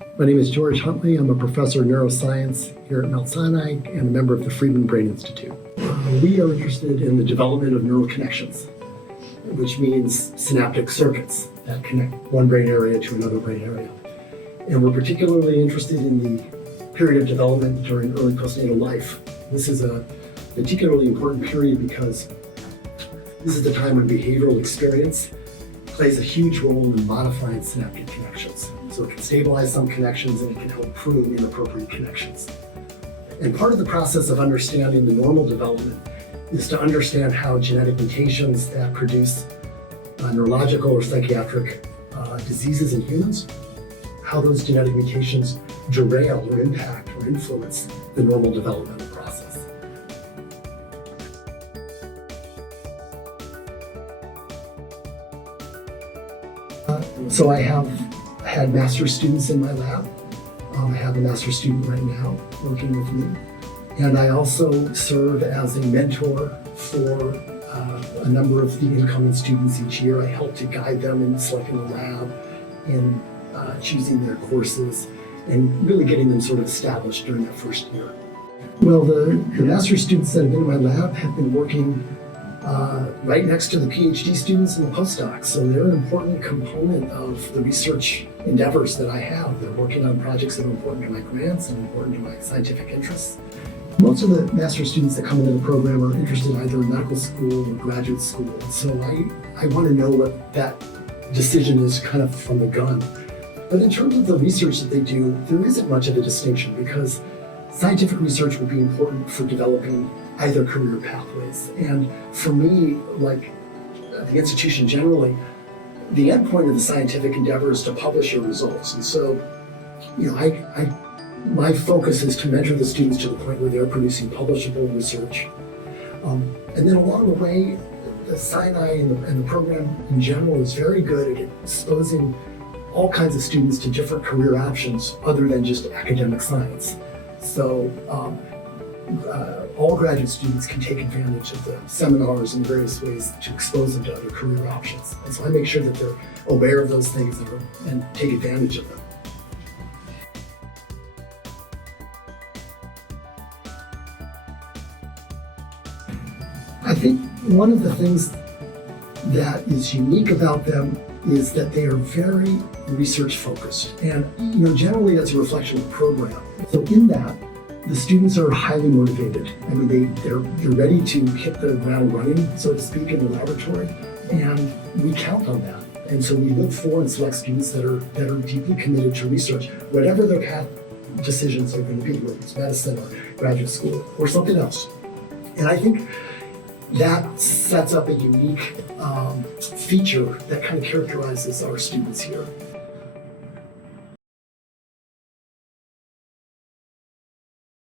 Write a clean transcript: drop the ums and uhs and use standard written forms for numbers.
My name is George Huntley. I'm a professor of neuroscience here at Mount Sinai and a member of the Friedman Brain Institute. We are interested in the development of neural connections, which means synaptic circuits that connect one brain area to another brain area. And we're particularly interested in the period of development during early postnatal life. This is a particularly important period because this is the time when behavioral experience plays a huge role in modifying synaptic connections. So it can stabilize some connections and it can help prune inappropriate connections. And part of the process of understanding the normal development is to understand how genetic mutations that produce neurological or psychiatric diseases in humans, how those genetic mutations derail or impact or influence the normal developmental process. So I have had master's students in my lab. I have a master's student right now working with me. And I also serve as a mentor for a number of the incoming students each year. I help to guide them in selecting the lab, in choosing their courses, and really getting them sort of established during that first year. Well, the master's students that have been in my lab have been working right next to the PhD students and the postdocs. So they're an important component of the research endeavors that I have. They're working on projects that are important to my grants and important to my scientific interests. Most of the master's students that come into the program are interested either in medical school or graduate school. So I want to know what that decision is kind of from the gun. But in terms of the research that they do, there isn't much of a distinction because scientific research will be important for developing either career pathways. And for me, like the institution generally, the end point of the scientific endeavor is to publish your results. And so, my focus is to mentor the students to the point where they're producing publishable research. And then along the way, the Sinai and the program in general is very good at exposing all kinds of students to different career options other than just academic science. So all graduate students can take advantage of the seminars in various ways to expose them to other career options. And so I make sure that they're aware of those things and take advantage of them. I think one of the things that is unique about them is that they are very research focused. And generally that's a reflection of the program. So in that, the students are highly motivated. I mean, they're ready to hit the ground running, so to speak, in the laboratory, and we count on that. And so we look for and select students that are deeply committed to research, whatever their path decisions are going to be, whether it's medicine or graduate school or something else. And I think that sets up a unique feature that kind of characterizes our students here.